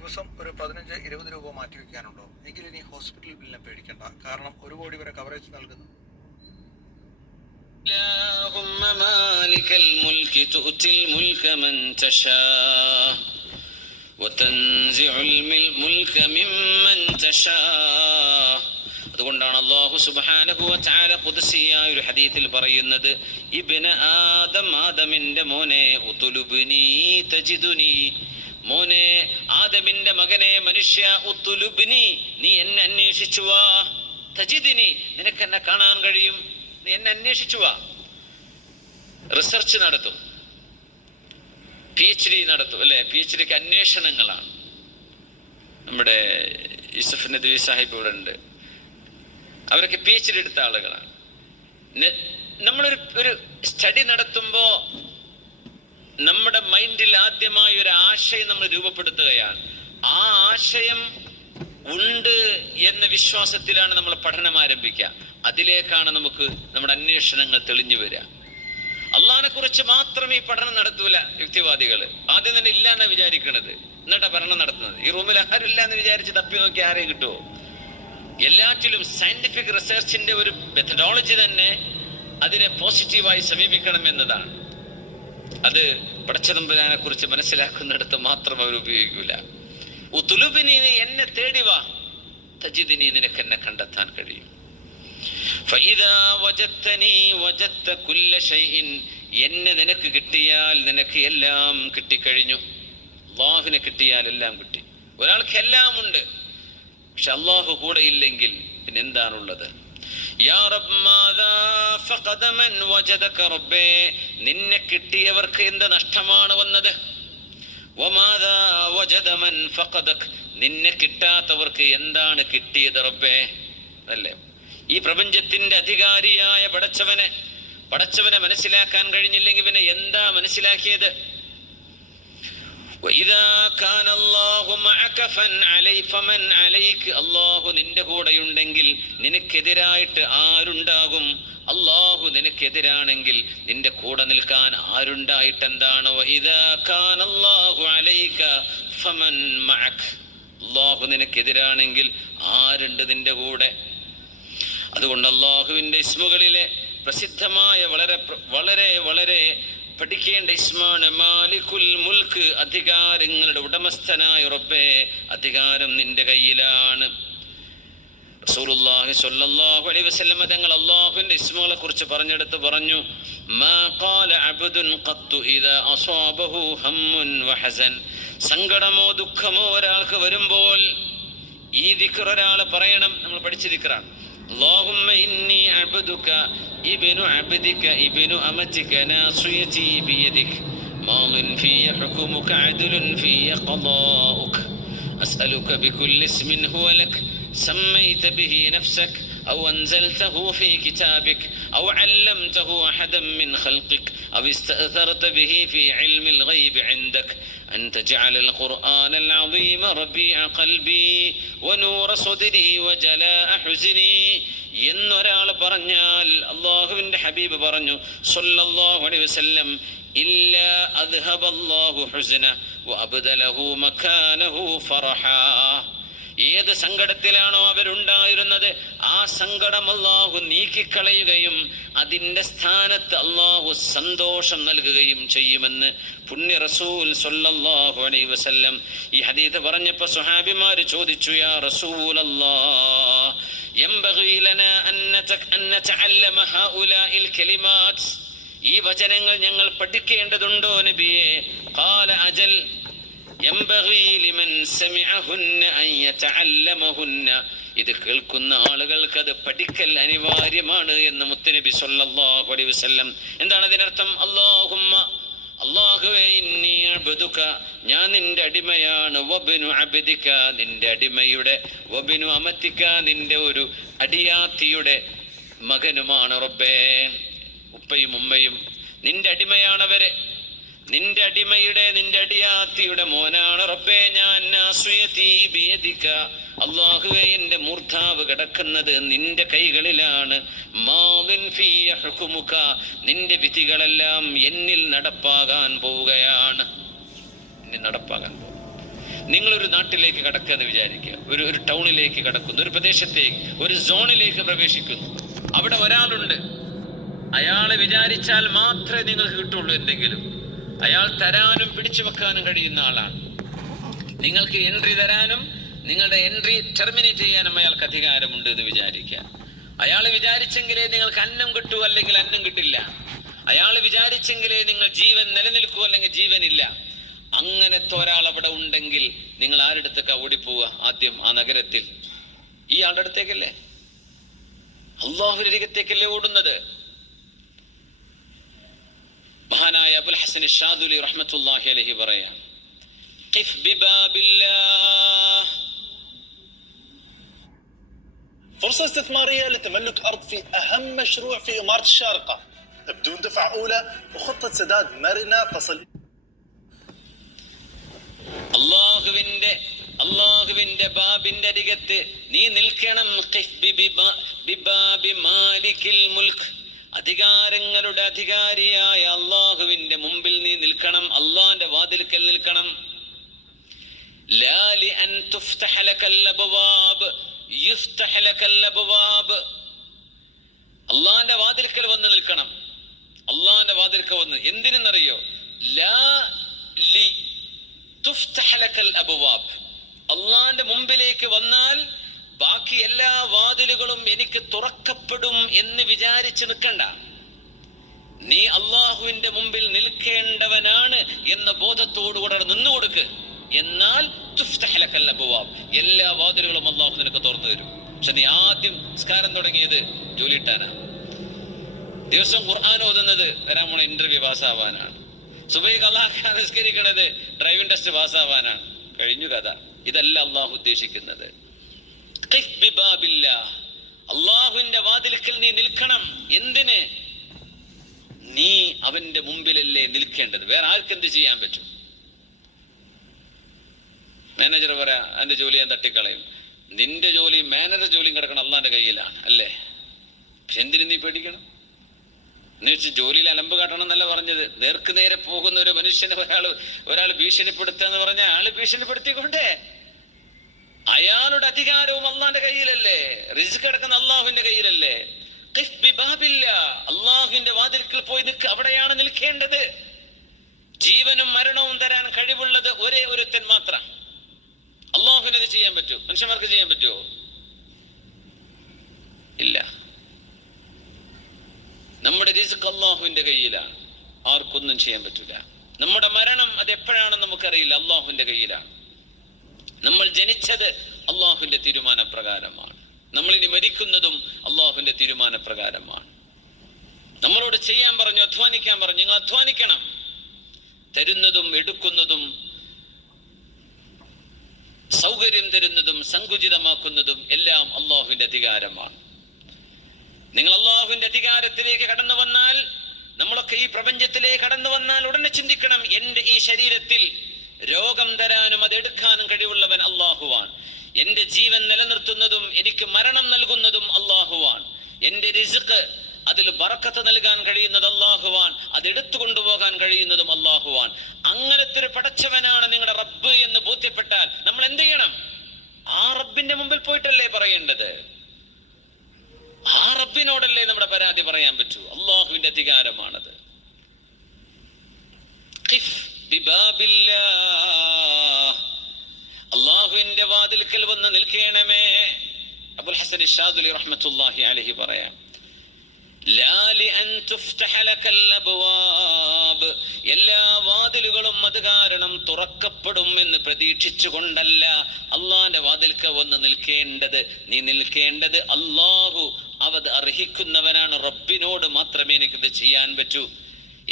ദിവസം ഒരു 15-20 രൂപ മാറ്റിവെക്കാനുണ്ടോ? എങ്കിൽ ഇനി ഹോസ്പിറ്റൽ ബില്ലിനെ പേടിക്കണ്ട. കാരണം 1 കോടി വരെ കവറേജ് നൽകുന്നു. اللهم مالك الملك تؤتي الملك من تشاء وتنزع الملك ممن تشاء. അതുകൊണ്ടാണ് അല്ലാഹു സുബ്ഹാനഹു വ തആല ഖുദ്സിയായ ഒരു ഹദീസിൽ പറയുന്നത്, ഇബ്ന ആദം, ആദമിന്റെ മോനെ, ഉതുലുബ്നി തജിദുനി, മോനെ ആദമിന്റെ മകനെ മനുഷ്യ, ഉതുലുബ്നി, നീ എന്നെ അന്വേഷിച്ചു വാ, തജിദിനി, നിനക്ക് എന്നെ കാണാൻ കഴിയും, നീ എന്നെ അന്വേഷിച്ചു വാ. റിസർച്ച് നടത്തും, PhD നടത്തും, അല്ലെ? PhDക്ക് അന്വേഷണങ്ങളാണ്. നമ്മുടെ യൂസുഫ് നദ്വി സാഹിബ് ഇവിടെ ഉണ്ട്, അവരൊക്കെ PhD എടുത്ത ആളുകളാണ്. നമ്മളൊരു സ്റ്റഡി നടത്തുമ്പോൾ നമ്മുടെ മൈൻഡിൽ ആദ്യമായി ഒരു ആശയം നമ്മൾ രൂപപ്പെടുത്തുകയാണ്. ആ ആശയം ഉണ്ട് എന്ന വിശ്വാസത്തിലാണ് നമ്മൾ പഠനം ആരംഭിക്കുക. അതിലേക്കാണ് നമുക്ക് നമ്മുടെ അന്വേഷണങ്ങൾ തെളിഞ്ഞു വരിക. അള്ളാഹിനെ കുറിച്ച് മാത്രം ഈ പഠനം നടത്തൂല യുക്തിവാദികൾ. ആദ്യം തന്നെ ഇല്ല എന്നാ വിചാരിക്കണത്, എന്നിട്ടാ പഠനം നടത്തുന്നത്. ഈ റൂമിൽ ആരും ഇല്ല എന്ന് വിചാരിച്ച് തപ്പി നോക്കി ആരെയും കിട്ടുമോ? എല്ലാറ്റിലും സയന്റിഫിക് റിസർച്ചിന്റെ ഒരു മെത്തഡോളജി തന്നെ അതിനെ പോസിറ്റീവായി സമീപിക്കണം എന്നതാണ്. അത് പടച്ചതമ്പുരാനെ കുറിച്ച് മനസ്സിലാക്കുന്നിടത്ത് മാത്രം അവർ ഉപയോഗിക്കൂല. ഉതുലുബിനി, നീ എന്നെ തേടി വാ, തജിദിനി, നിനക്ക് എന്നെ കണ്ടെത്താൻ കഴിയും. ഫഇദാ വജദ്തനി വജദ്ത കുല്ല ഷൈഇൻ, എന്നെ നിനക്ക് കിട്ടിയാൽ നിനക്ക് എല്ലാം കിട്ടിക്കഴിഞ്ഞു. അല്ലാഹുവിനെ കിട്ടിയാൽ എല്ലാം കിട്ടി. ഒരാൾക്ക് എല്ലാം ഉണ്ട്, പക്ഷെ അല്ലാഹു കൂടെ ഇല്ലെങ്കിൽ പിന്നെ എന്താണുള്ളത്? യാ റബ്ബ് മാദാ ഫഖദ മൻ വജദക റബ്ബേ, നിന്നെ കിട്ടിയവർക്ക് എന്ത് നഷ്ടമാണ് വന്നത്? വമാദാ വജദ മൻ ഫഖദക, നിന്നെ കിട്ടാത്തവർക്ക് എന്താണ് കിട്ടിയത് റബ്ബേ? അല്ലേ? ഈ പ്രപഞ്ചത്തിന്റെ അധികാരിയായ പടച്ചവനെ മനസ്സിലാക്കാൻ കഴിഞ്ഞില്ലെങ്കിൽ പിന്നെ എന്താ മനസ്സിലാക്കിയത്? അല്ലാഹു നിന്റെ കൂടെയുണ്ടെങ്കിൽ നിനക്കെതിരായിട്ട് ആരുണ്ടാകും? അല്ലാഹു നിനക്കെതിരാണെങ്കിൽ നിന്റെ കൂടെ നിൽക്കാൻ ആരുണ്ടായിട്ട് എന്താണ്? അല്ലാഹു നിനക്കെതിരാണെങ്കിൽ ആരുണ്ട് നിന്റെ കൂടെ? അതുകൊണ്ട് അല്ലാഹുവിൻ്റെ ഇസ്മുകളിലെ പ്രസിദ്ധമായ വളരെ വളരെ വളരെ പഠിക്കേണ്ട ഇസ്മാണ് മാലിക്കുൽ മുൽക്ക്, അധികാരങ്ങളുടെ ഉടമസ്ഥനായ റബ്ബേ, അധികാരം നിന്റെ കയ്യിലാണ്. റസൂലുള്ളാഹി സ്വല്ലല്ലാഹു അലൈഹി വസല്ലം തങ്ങൾ അല്ലാഹുവിൻ്റെ ഇസ്മുകളെ കുറിച്ച് പറഞ്ഞെടുത്ത് പറഞ്ഞു, മാ ഖാല അബ്ദുൻ ഖത്തു ഇദാ അസാബഹു ഹമ്മുൻ വഹസൻ, സങ്കടമോ ദുഃഖമോ ഒരാൾക്ക് വരുമ്പോൾ ഈ ദിക്ർ ഒരാൾ പറയണം. നമ്മൾ പഠിച്ച ദിക്റാണ്. اللهم إني عبدك ابن عبدك ابن أمتك ناصيتي بيدك ماض في حكمك عدل في قضاؤك أسألك بكل اسم هو لك سميت به نفسك أو أنزلته في كتابك أو علمته أحدا من خلقك أو استأثرت به في علم الغيب عندك أن تجعل القرآن العظيم ربيع قلبي ونور صدري وجلاء حزني എന്നൊരാൾ പറഞ്ഞാൽ അല്ലാഹുവിൻ്റെ ഹബീബ് പറഞ്ഞു സ്വല്ലല്ലാഹു അലൈഹി വസല്ലം, ഇല്ലാ അദ്ഹബല്ലാഹു ഹുസ്ന വഅബ്ദലഹു മകാനഹു ഫറഹാ. ഏത് സങ്കടത്തിലാണോ അവരുണ്ടായിരുന്നത് ആ സങ്കടം അല്ലാഹു നീക്കിക്കളയുകയും അതിൻ്റെ സ്ഥാനത്ത് അല്ലാഹു സന്തോഷം നൽകുകയും ചെയ്യുമെന്ന് പുണ്യ റസൂൽ സ്വല്ലല്ലാഹു അലൈഹി വസല്ലം ഈ ഹദീസ് പറഞ്ഞപ്പോൾ സ്വഹാബിമാർ ചോദിച്ചു, യാ റസൂലല്ലാഹ് യംബഗി ലനാ അൻ നതഅല്ലമ ഹൗലാഇൽ കലിമാത്ത്, ഈ വചനങ്ങൾ ഞങ്ങൾ പഠിക്കേണ്ടതുണ്ടോ നബിയേ? ഖാല അജൽ യംബഗി ലിമൻ സമിഅഹുന്ന അൻ യതഅല്ലമഹുന്ന, ഇത് കേൾക്കുന്ന ആളുകൾക്ക് അത് പഠിക്കൽ അനിവാര്യമാണ് എന്ന് മുത്തുനബി സ്വല്ലല്ലാഹു അലൈഹി വസല്ലം. എന്താണ് അതിനർത്ഥം? അല്ലാഹുവേ ഇന്നി അബ്ദുക, ഞാൻ നിന്റെ അടിമയാണ്, വബ്നു അബ്ദിക, നിന്റെ അടിമയുടെ, വബ്നു അമതിക, നിന്റെ ഒരു അടിയാത്തിയുടെ മകനുമാണ് റബ്ബേ. ഉപ്പയും ഉമ്മയും നിന്റെ അടിമയാണവരെ, നിന്റെ അടിമയുടെ, നിന്റെ അടിയാത്തിയുടെ മോനാണ് റബ്ബേ ഞാൻ. നാസ്വിയതി ബിയദിക, അല്ലാഹുവേ എൻ്റെ മൂർധാവ് കിടക്കുന്നത് നിന്റെ കൈകളിലാണ്. മാദിൻ ഫീയ ഹുക്മുക, നിന്റെ വിധികളെല്ലാം എന്നിൽ നടപ്പാകാൻ പോവുകയാണ്, എന്നിൽ നടപ്പാകാൻ പോകും. നിങ്ങളൊരു നാട്ടിലേക്ക് കടക്കുക എന്ന് വിചാരിക്കുക, ഒരു ടൗണിലേക്ക് കടക്കുന്നു, ഒരു പ്രദേശത്തേക്ക്, ഒരു സോണിലേക്ക് പ്രവേശിക്കുന്നു. അവിടെ ഒരാളുണ്ട്, അയാളെ വിചാരിച്ചാൽ മാത്രമേ നിങ്ങൾക്ക് കിട്ടുള്ളൂ എന്തെങ്കിലും. അയാൾ തരാനും പിടിച്ചു വെക്കാനും കഴിയുന്ന ആളാണ്. നിങ്ങൾക്ക് എൻട്രി തരാനും നിങ്ങളുടെ എൻട്രി ടെർമിനേറ്റ് ചെയ്യാനും അയാൾക്ക് അധികാരമുണ്ട് എന്ന് വിചാരിക്കുക. അയാൾ വിചാരിച്ചെങ്കിലേ നിങ്ങൾക്ക് അന്നം കിട്ടൂ, അല്ലെങ്കിൽ അന്നം കിട്ടില്ല. അയാൾ വിചാരിച്ചെങ്കിലേ നിങ്ങൾ ജീവൻ നിലനിൽക്കൂ, അല്ലെങ്കിൽ ജീവനില്ല. അങ്ങനത്തെ ഒരാൾ അവിടെ ഉണ്ടെങ്കിൽ നിങ്ങൾ ആരുടെ അടുത്തേക്കാ ഓടിപ്പോവുക? ആദ്യം ആ നഗരത്തിൽ ഈ ആളുടെ അടുത്തേക്കല്ലേ, അള്ളാഹുവിന്റെ അരികത്തേക്കല്ലേ ഓടുന്നത്. മഹാനായ അബുൽ ഹസൻ ഷാദുലി റഹ്മത്തുള്ളാഹി അലൈഹി പറയാം, ഖിഫ് ബിബാബില്ലാഹ്. فرصة استثمارية لتملك أرض في أهم مشروع في إمارة الشارقة بدون دفعة أولى وخطة سداد مرنة تصل. അള്ളാഹുവിന്റെ ബാബിന്റെ അരികത്ത് നീ നിൽക്കണം. ഖിഫ് ബിബാബി മാലിക്കിൽ മുൽക്ക്. അധികാരങ്ങളുടെ അധികാരിയായ അള്ളാഹുവിന്റെ മുമ്പിൽ നീ നിൽക്കണം, അള്ളാന്റെ വാതിൽക്കൽ നിൽക്കണം. ലാ ലിഅൻ തുഫ്തഹ ലകൽ അബ്വാബ് യുഫ്തഹ ലകൽ അബ്വാബ്. അള്ളാന്റെ വാതിൽക്കൽ വന്ന് നിൽക്കണം. അള്ളാന്റെ വാതിൽക്കൽ വന്ന് എന്തിനെന്നറിയോ? ലാ ലി തുഫ്തഹ ലകൽ അബ്വാബ്. അള്ളാന്റെ മുമ്പിലേക്ക് വന്നാൽ ബാക്കി എല്ലാ വാതിലുകളും എനിക്ക് തുറക്കപ്പെടും എന്ന് വിചാരിച്ച് നിൽക്കണ്ട. നീ അള്ളാഹുവിന്റെ മുമ്പിൽ നിൽക്കേണ്ടവനാണ് എന്ന ബോധത്തോടുകൂടെ നിന്നുകൊടുക്ക്. എന്നാൽ തുഫ്തഹ ലകൽ അബ്വാബ്, എല്ലാ വാതിലുകളും അള്ളാഹു നിനക്ക് തുറന്നു തരും. പക്ഷെ നീ ആദ്യം നിസ്കാരം തുടങ്ങിയത് ജോലി ഇട്ടാനാണ്. ദിവസം ഖുർആൻ ഓതുന്നത് വരാൻ പോണ ഇന്റർവ്യൂ പാസ്സാവാനാണ്. സുബൈക്ക് അള്ളാഹ് നിസ്കരിക്കണത് ഡ്രൈവിംഗ് ടെസ്റ്റ് പാസ്സാവാനാണ്. കഴിഞ്ഞു കഥ. ഇതല്ല അള്ളാഹു ഉദ്ദേശിക്കുന്നത്. ഖിഫ് ബിബാബില്ലാഹ്. അള്ളാഹുവിന്റെ വാതിൽക്കൽ നീ നിൽക്കണം. എന്തിന്? നീ അവന്റെ മുമ്പിലല്ലേ നിൽക്കേണ്ടത്. വേറെ ആർക്കെന്ത് ചെയ്യാൻ പറ്റും? മാനേജർ പറയാ എന്റെ ജോലി ഞാൻ തട്ടിക്കളയും. നിന്റെ ജോലിയും മാനേജർ ജോലിയും കിടക്കണം അള്ളാന്റെ കയ്യിലാണ്, അല്ലേ? പക്ഷെ എന്തിനു നീ പേടിക്കണം? എന്ന് വെച്ച് ജോലിയിൽ അലമ്പ് കാട്ടണം എന്നല്ല പറഞ്ഞത്. നേർക്ക് നേരെ പോകുന്ന ഒരു മനുഷ്യനെ ഒരാൾ ഭീഷണിപ്പെടുത്തുക എന്ന് പറഞ്ഞാൽ അയാള് ഭീഷണിപ്പെടുത്തിക്കൊണ്ടേ. അയാളുടെ അധികാരവും അള്ളാന്റെ കയ്യിലല്ലേ, റിസ്ക് കിടക്കുന്ന അള്ളാഹുവിന്റെ കയ്യിലല്ലേ. ഖിഫ് ബിബാബില്ലാഹ്. അള്ളാഹുവിന്റെ വാതിൽക്കൽ പോയി നിൽക്കുക. അവിടെയാണ് നിൽക്കേണ്ടത്. ജീവനും മരണവും തരാൻ കഴിവുള്ളത് ഒരേ ഒരുത്തൻ മാത്രം. അള്ളാഹുവിനത് ചെയ്യാൻ പറ്റൂ? മനുഷ്യന്മാർക്ക് ചെയ്യാൻ പറ്റുമോ? ഇല്ല. നമ്മുടെ റിസ്ക് അള്ളാഹുവിന്റെ കയ്യിലാണ്, ആർക്കൊന്നും ചെയ്യാൻ പറ്റൂല. നമ്മുടെ മരണം അത് എപ്പോഴാണെന്ന് നമുക്കറിയില്ല, അള്ളാഹുവിന്റെ കയ്യിലാണ്. നമ്മൾ ജനിച്ചത് അള്ളാഹുവിന്റെ തീരുമാനപ്രകാരമാണ്. നമ്മളിനി മരിക്കുന്നതും അള്ളാഹുവിന്റെ തീരുമാനപ്രകാരമാണ്. നമ്മളോട് ചെയ്യാൻ പറഞ്ഞു, അധ്വാനിക്കാൻ പറഞ്ഞു, നിങ്ങൾ അധ്വാനിക്കണം. തരുന്നതും എടുക്കുന്നതും സൗകര്യം തരുന്നതും സങ്കുചിതമാക്കുന്നതും എല്ലാം അള്ളാഹുവിന്റെ അധികാരമാണ്. നിങ്ങൾ അള്ളാഹുവിന്റെ അധികാരത്തിലേക്ക് കടന്നു വന്നാൽ, നമ്മളൊക്കെ ഈ പ്രപഞ്ചത്തിലേക്ക് കടന്നു വന്നാൽ ഉടനെ ചിന്തിക്കണം, എന്റെ ഈ ശരീരത്തിൽ രോഗം തരാനും അതെടുക്കാനും കഴിവുള്ളവൻ അള്ളാഹുവാണ്. എന്റെ ജീവൻ നിലനിർത്തുന്നതും എനിക്ക് മരണം നൽകുന്നതും അള്ളാഹുവാണ്. എന്റെ റിസ്ക് അതിൽ ബറക്കത്ത് നൽകാൻ കഴിയുന്നത് അള്ളാഹുവാൻ, അതെടുത്തു കൊണ്ടുപോകാൻ കഴിയുന്നതും അള്ളാഹുവാൻ. അങ്ങനത്തെ ഒരു പടച്ചവനാണ് നിങ്ങളുടെ റബ്ബ് എന്ന് ബോധ്യപ്പെട്ടാൽ നമ്മൾ എന്ത് ചെയ്യണം? ആ റബ്ബിന്റെ മുമ്പിൽ പോയിട്ടല്ലേ പറയേണ്ടത്. ആ റബ്ബിനോടല്ലേ നമ്മുടെ പരാതി പറയാൻ പറ്റൂ. അള്ളാഹുവിന്റെ അധികാരമാണത്. ഖിഫ് ബിബാബില്ലാഹ്. അള്ളാഹുവിന്റെ വാതിൽക്കൽ വന്ന് നിൽക്കണമേ. അബുൽ ഹസൻ ഷാദുലി റഹ്മത്തുള്ളാഹി അലൈഹി പറയാം, ലാ ലിഅൻ തുഫ്തഹ ലകൽ അബ്വാബ്. എല്ലാ വാതിലുകളും അത് കാരണം തുറക്കപ്പെടും എന്ന് പ്രതീക്ഷിച്ചുകൊണ്ടല്ല അള്ളാന്റെ വാതിൽക്കൽ വന്ന് നിൽക്കേണ്ടത്. നീ നിൽക്കേണ്ടത് അള്ളാഹു അവത് അർഹിക്കുന്നവനാണ്. റബ്ബിനോട് മാത്രമേ എനിക്കിത് ചെയ്യാൻ പറ്റൂ.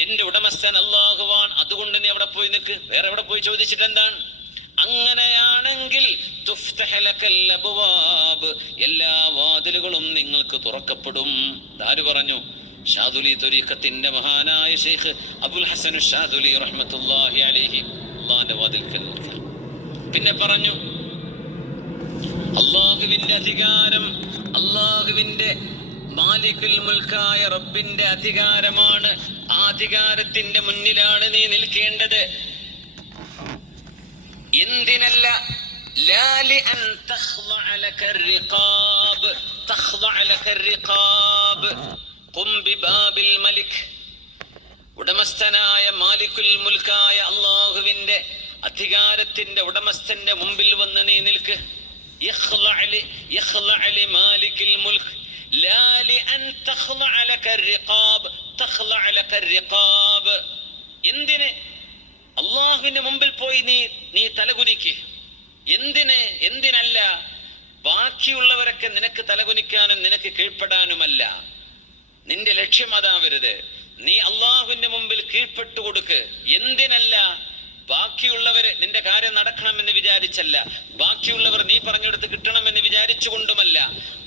എന്റെ ഉടമസ്ഥൻ അള്ളാഹുവാൻ, അതുകൊണ്ട് നീ അവിടെ പോയി നിൽക്ക്. വേറെ എവിടെ പോയി ചോദിച്ചിട്ട് എന്താണ്? അങ്ങനെയാണെങ്കിൽ തുഫ്തഹ ലകൽ അബ്വാബ്, എല്ലാ വാതിലുകളും നിങ്ങൾക്ക് തുറക്കപ്പെടും. ആര് പറഞ്ഞു? ഷാദുലി ത്വരീഖത്തിന്റെ മഹാനായ ശൈഖ് അബുൽ ഹസൻ ഷാദുലി റഹ്മത്തുള്ളാഹി അലൈഹി. അള്ളാന്റെ വാതിൽക്കൽ നിൽക്കുക. പിന്നെ പറഞ്ഞു, അള്ളാഹുവിന്റെ അധികാരം അള്ളാഹുവിന്റെ മാലിക്കുൽ മുൽക്കായ റബ്ബിന്റെ അധികാരമാണ്. ആ അധികാരത്തിന്റെ മുന്നിലാണ് നീ നിൽക്കേണ്ടത്. എന്തിനല്ല? ലാ ലിഅൻ തഖ്ളഅ ലക الرقاب തഖ്ളഅ ലക الرقاب ഖും ബിബാബിൽ മലിക്. ഉടമസ്ഥനായ മാലിക്കുൽ മുൽക്കായ അല്ലാഹുവിന്റെ അധികാരത്തിന്റെ ഉടമസ്ഥന്റെ മുമ്പിൽ വന്ന് നീ നിൽക്ക്. യഖ്ളഅ ലി മാലിക്കിൽ മുൽക്ക് ലാ ലിഅൻ തഖ്ളഅ ലക الرقاب തഖ്ളഅ ലക الرقاب. അള്ളാഹുവിന്റെ മുമ്പിൽ പോയി നീ തലകുനിക്ക്. എന്തിനല്ല? ബാക്കിയുള്ളവരൊക്കെ നിനക്ക് തലകുനിക്കാനും നിനക്ക് കീഴ്പ്പെടാനുമല്ല. നിന്റെ ലക്ഷ്യം അതാവരുത്. നീ അള്ളാഹുവിന്റെ മുമ്പിൽ കീഴ്പ്പെട്ടു കൊടുക്ക്. എന്തിനല്ല? ബാക്കിയുള്ളവര് നിന്റെ കാര്യം നടക്കണമെന്ന് വിചാരിച്ചല്ല, ബാക്കിയുള്ളവർ നീ പറഞ്ഞെടുത്ത് കിട്ടണമെന്ന് വിചാരിച്ചുകൊണ്ടുമല്ല.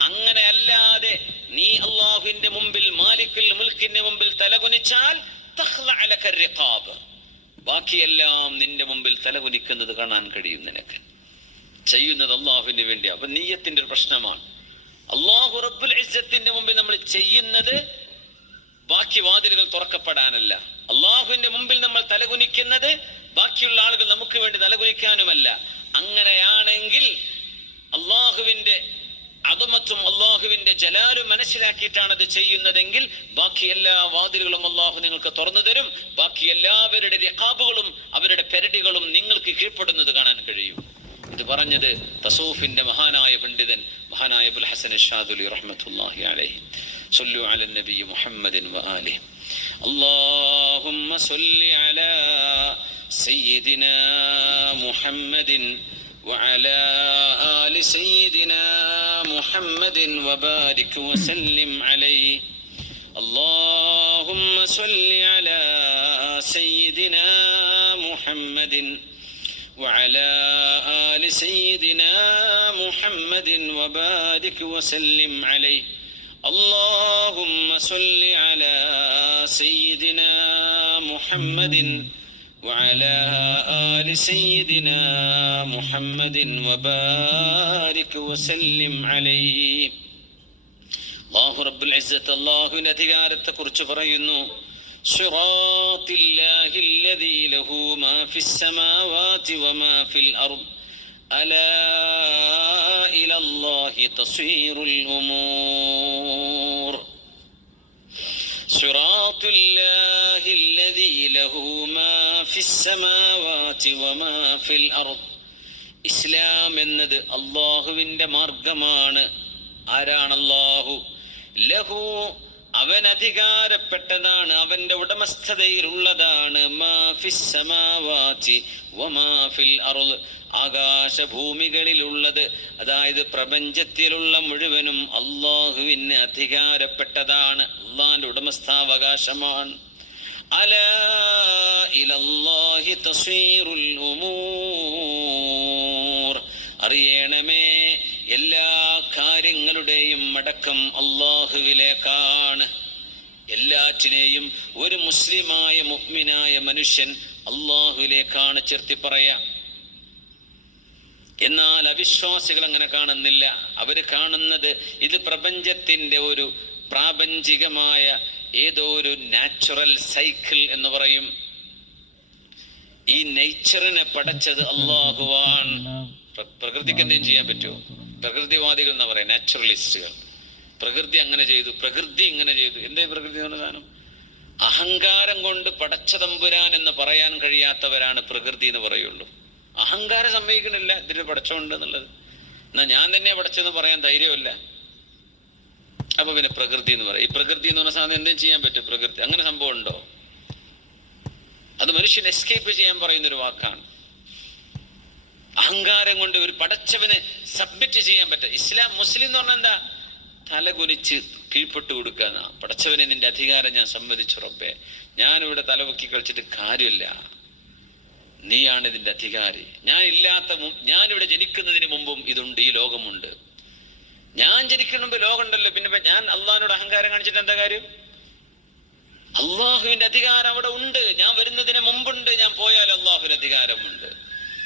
അങ്ങനെ അല്ലാതെ നീ അള്ളാഹുവിന്റെ മുമ്പിൽ, മാലിക്കുൽ മുൽക്കിന്റെ മുമ്പിൽ തലകുനിച്ചാൽ തഖ്ളഅ ലക الرقاب, ബാക്കിയെല്ലാം നിന്റെ മുമ്പിൽ തലകുനിക്കുന്നത് കാണാൻ കഴിയും. നിനക്ക് ചെയ്യുന്നത് അള്ളാഹുവിന് വേണ്ടി. അപ്പൊ നീയത്തിന്റെ ഒരു പ്രശ്നമാണ്. അള്ളാഹു റബ്ബുൽ ഇസ്സത്തിന്റെ മുമ്പിൽ നമ്മൾ ചെയ്യുന്നത് ബാക്കി വാതിലുകൾ തുറക്കപ്പെടാനല്ല. അള്ളാഹുവിന്റെ മുമ്പിൽ നമ്മൾ തലകുനിക്കുന്നത് ബാക്കിയുള്ള ആളുകൾ നമുക്ക് വേണ്ടി തലകുനിക്കാനുമല്ല. അങ്ങനെയാണെങ്കിൽ അള്ളാഹുവിന്റെ അദമത്തും അള്ളാഹുവിന്റെ ജലാലും മനസ്സിലാക്കിയിട്ടാണ് അത് ചെയ്യുന്നതെങ്കിൽ ബാക്കി എല്ലാ വാതിലുകളും അള്ളാഹു നിങ്ങൾക്ക് തുറന്നു തരും. ബാക്കി എല്ലാവരുടെ റിഖാബുകളും അവരുടെ പെരടികളും നിങ്ങൾക്ക് കീഴ്പ്പെടുന്നത് കാണാൻ കഴിയും. ഇത് പറഞ്ഞത് തസൂഫിന്റെ മഹാനായ പണ്ഡിതൻ മഹാനായ അബുൽ ഹസൻ അശ്ശാദുലി റഹ്മത്തുള്ളാഹി അലൈഹി. صلوا على النبي محمد وآله. اللهم صل على سيدنا محمد وعلى آل سيدنا محمد وبارك وسلم عليه. اللهم صل على سيدنا محمد وعلى آل سيدنا محمد وبارك وسلم عليه. اللهم صل على سيدنا محمد وعلى آل سيدنا محمد وبارك وسلم عليه. الله رب العزة അല്ലാഹുവിന്റെ അധികാരത്തെ കുറിച്ച് പറയുന്നു. സിറാത്തില്ലാഹി الذي له ما في السماوات وما في الأرض ألا إلى الله تصير الأمور. صراط الله الذي له ما في السماوات وما في الأرض. ഇസ്ലാം എന്നത് അള്ളാഹുവിൻ്റെ മാർഗമാണ്. ആരാണ് അള്ളാഹു? ലഹു, അവൻ അധികാരപ്പെട്ടതാണ്, അവന്റെ ഉടമസ്ഥതയിലുള്ളതാണ്. മാ ഫിസ് സമാവാതി വമാ ഫിൽ അർള്, ആകാശഭൂമികളിലുള്ളത്, അതായത് പ്രപഞ്ചത്തിലുള്ള മുഴുവനും അള്ളാഹുവിന് അധികാരപ്പെട്ടതാണ്, അള്ളാഹിന്റെ ഉടമസ്ഥാവകാശമാണ്. അലാ ഇലല്ലാഹി തസീറുൽ ഉമൂർ, അറിയണമേ എല്ലാ കാര്യങ്ങളുടെയും മടക്കം അള്ളാഹുവിലേക്കാണ്. എല്ലാറ്റിനെയും ഒരു മുസ്ലിമായ മുഅ്മിനായ മനുഷ്യൻ അള്ളാഹുവിലേക്കാണ് ചേർത്തി പറയാം. എന്നാൽ അവിശ്വാസികൾ അങ്ങനെ കാണുന്നില്ല. അവര് കാണുന്നത് ഇത് പ്രപഞ്ചത്തിന്റെ ഒരു പ്രാപഞ്ചികമായ ഏതോ ഒരു നാച്ചുറൽ സൈക്കിൾ എന്ന് പറയും. ഈ നേച്ചറിനെ പടച്ചത് അള്ളാഹുവാണ്. പ്രകൃതിക്ക് എന്തെങ്കിലും ചെയ്യാൻ പറ്റുമോ? പ്രകൃതിവാദികൾ എന്ന് പറയാം, നാച്ചുറലിസ്റ്റുകൾ. പ്രകൃതി അങ്ങനെ ചെയ്തു, പ്രകൃതി ഇങ്ങനെ ചെയ്തു. എന്തേ പ്രകൃതി എന്ന് പറഞ്ഞ സാധനം? അഹങ്കാരം കൊണ്ട് പടച്ച തമ്പുരാൻ എന്ന് പറയാൻ കഴിയാത്തവരാണ് പ്രകൃതി എന്ന് പറയുള്ളൂ. അഹങ്കാരം സമ്മതിക്കണില്ല ഇതിന് പടച്ചമുണ്ട് എന്നുള്ളത്. എന്നാ ഞാൻ തന്നെ പടച്ചെന്ന് പറയാൻ ധൈര്യമില്ല. അപ്പൊ പിന്നെ പ്രകൃതി എന്ന് പറയും. ഈ പ്രകൃതി എന്ന് പറഞ്ഞ സാധനം എന്തും ചെയ്യാൻ പറ്റും? പ്രകൃതി അങ്ങനെ സംഭവം ഉണ്ടോ? അത് മനുഷ്യൻ എസ്കേപ്പ് ചെയ്യാൻ പറയുന്നൊരു വാക്കാണ്. അഹങ്കാരം കൊണ്ട് ഒരു പടച്ചവന് സബ്മിറ്റ് ചെയ്യാൻ പറ്റും. ഇസ്ലാം, മുസ്ലിം എന്ന് പറഞ്ഞാൽ എന്താ? തലകുനിച്ച് കീഴ്പ്പെട്ടു കൊടുക്കുക. പടച്ചവനെ നിന്റെ അധികാരം ഞാൻ സമ്മതിച്ചു റബ്ബേ, ഞാനിവിടെ തലവക്കി കളിച്ചിട്ട് കാര്യമില്ല, നീയാണ് ഇതിന്റെ അധികാരി. ഞാനിവിടെ ജനിക്കുന്നതിന് മുമ്പും ഇതുണ്ട്, ഈ ലോകമുണ്ട്. ഞാൻ ജനിക്കുന്ന മുമ്പ് ലോകമുണ്ടല്ലോ, പിന്നെ ഞാൻ അള്ളാഹിനോട് അഹങ്കാരം കാണിച്ചിട്ട് എന്താ കാര്യം? അള്ളാഹുവിന്റെ അധികാരം അവിടെ ഉണ്ട്. ഞാൻ വരുന്നതിന് മുമ്പുണ്ട്, ഞാൻ പോയാൽ അള്ളാഹുവിന്റെ അധികാരമുണ്ട്.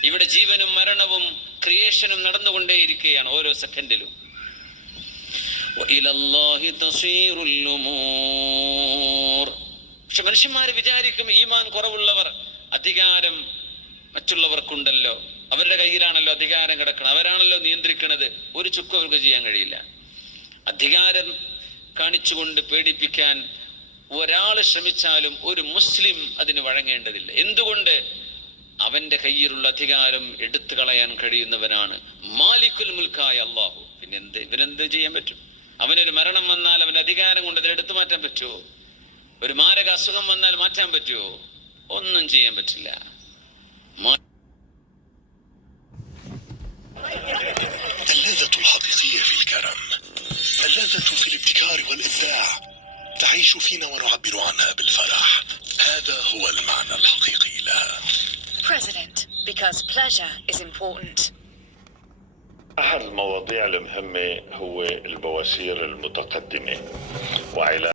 ഇവിടെ ജീവനും മരണവും ക്രിയേഷനും നടന്നുകൊണ്ടേയിരിക്കുകയാണ് ഓരോ സെക്കൻഡിലും. പക്ഷെ മനുഷ്യന്മാര് വിചാരിക്കും ഈമാൻ കുറവുള്ളവർ അധികാരം മറ്റുള്ളവർക്കുണ്ടല്ലോ. അവരുടെ കയ്യിലാണല്ലോ അധികാരം കിടക്കുന്നത്, അവരാണല്ലോ നിയന്ത്രിക്കുന്നത്. ഒരു ചുക്കും അവർക്ക് ചെയ്യാൻ കഴിയില്ല. അധികാരം കാണിച്ചുകൊണ്ട് പേടിപ്പിക്കാൻ ഒരാൾ ശ്രമിച്ചാലും ഒരു മുസ്ലിം അതിന് വഴങ്ങേണ്ടതില്ല. എന്തുകൊണ്ട്? അവന്റെ കയ്യിലുള്ള അധികാരം എടുത്തു കളയാൻ കഴിയുന്നവനാണ് മാലിക്കുൽ മുൽക്കായ അള്ളാഹു. പിന്നെ ഇവനെന്ത് ചെയ്യാൻ പറ്റും? അവനൊരു മരണം വന്നാൽ അവന്റെ അധികാരം കൊണ്ട് അതിൽ എടുത്തു മാറ്റാൻ പറ്റുമോ? ഒരു മാരക അസുഖം വന്നാൽ മാറ്റാൻ പറ്റുമോ? ഒന്നും ചെയ്യാൻ പറ്റില്ല. اللذة الحقيقية في الكرم، اللذة في الابتكار والإبداع، تعيش فينا ونعبر عنها بالفرح. هذا هو المعنى الحقيقي لها. President, because pleasure is important. أحد المواضيع المهمة هو البواسير المتقدمة وعلاج